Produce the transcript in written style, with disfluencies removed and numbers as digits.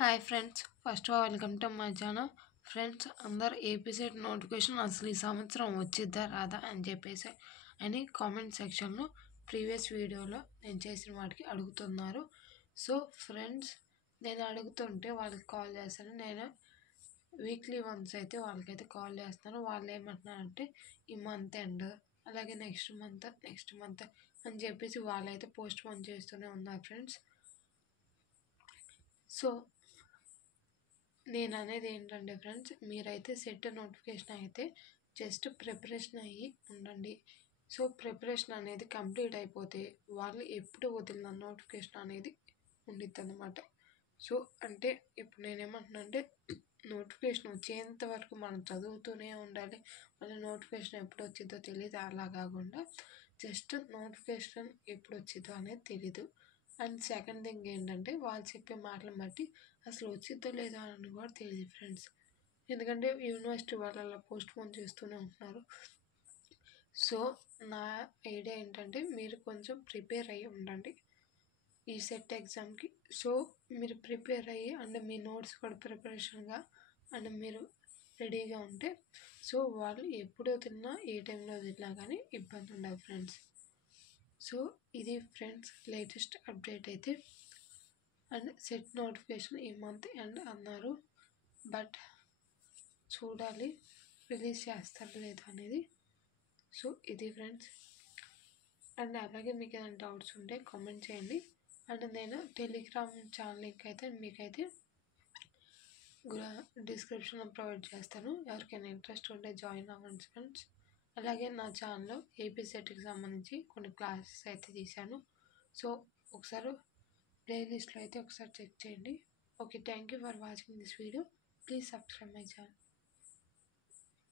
Hi friends, first of all welcome to my channel. Friends అందరు AP CET notification అసలు ఈ సంవత్సరం వచ్చిద్దా రాదా అని చెప్పేసి అని కామెంట్ సెక్షన్లో ప్రీవియస్ వీడియోలో నేను చేసిన వాటికి అడుగుతున్నారు. సో ఫ్రెండ్స్, నేను అడుగుతుంటే వాళ్ళకి కాల్ చేస్తాను. నేను వీక్లీ వన్స్ అయితే వాళ్ళకైతే కాల్ చేస్తాను. వాళ్ళు ఏమంటున్నారంటే ఈ మంత్ ఎండ్, అలాగే నెక్స్ట్ మంత్ అని చెప్పేసి వాళ్ళైతే పోస్ట్ పోన్ చేస్తూనే ఉన్నారు ఫ్రెండ్స్. సో నేను అనేది ఏంటంటే ఫ్రెండ్స్, మీరైతే సెట్ నోటిఫికేషన్ అయితే జస్ట్ ప్రిపరేషన్ అయ్యి ఉండండి. సో ప్రిపరేషన్ అనేది కంప్లీట్ అయిపోతే వాళ్ళు ఎప్పుడు వదిలిన నోటిఫికేషన్ అనేది ఉండిద్ది అన్నమాట. సో అంటే ఇప్పుడు నేనేమంటున్నా అంటే నోటిఫికేషన్ వచ్చేంత వరకు మనం చదువుతూనే ఉండాలి. మళ్ళీ నోటిఫికేషన్ ఎప్పుడు వచ్చిందో తెలియదు. అలా కాకుండా జస్ట్ నోటిఫికేషన్ ఎప్పుడు వచ్చిందో అనేది తెలీదు. అండ్ సెకండ్ థింగ్ ఏంటంటే వాళ్ళు చెప్పే మాటలను బట్టి అసలు వచ్చిద్దో లేదా అని కూడా తెలియదు ఫ్రెండ్స్. ఎందుకంటే యూనివర్సిటీ వాళ్ళు అలా పోస్ట్ పోన్ చేస్తూనే ఉంటున్నారు. సో నా ఐడియా ఏంటంటే మీరు కొంచెం ప్రిపేర్ అయ్యి ఉండండి ఈ సెట్ ఎగ్జామ్కి. సో మీరు ప్రిపేర్ అయ్యి అండ్ మీ నోట్స్ కూడా ప్రిపరేషన్గా అండ్ మీరు రెడీగా ఉంటే సో వాళ్ళు ఎప్పుడు వదిలినా ఏ టైంలో వదిలినా కానీ ఇబ్బంది ఉండదు ఫ్రెండ్స్. సో ఇది ఫ్రెండ్స్ లేటెస్ట్ అప్డేట్ అయితే. అండ్ సెట్ నోటిఫికేషన్ ఈ మంత్ ఎండ్ అన్నారు, బట్ చూడాలి రిలీజ్ చేస్తారు లేదా అనేది. సో ఇది ఫ్రెండ్స్. అండ్ అలాగే మీకు ఏదైనా డౌట్స్ ఉంటే కామెంట్ చేయండి. అండ్ నేను టెలిగ్రామ్ ఛానల్ లింక్ అయితే మీకైతే డిస్క్రిప్షన్లో ప్రొవైడ్ చేస్తాను. ఎవరికైనా ఇంట్రెస్ట్ ఉంటే జాయిన్ అవ్వండి ఫ్రెండ్స్. అలాగే నా ఛానల్లో ఏపీ సెట్కి సంబంధించి కొన్ని క్లాసెస్ అయితే తీశాను. సో ఒకసారి ప్లేలిస్ట్లో అయితే ఒకసారి చెక్ చేయండి. Okay, thank you for watching this video. Please subscribe my channel.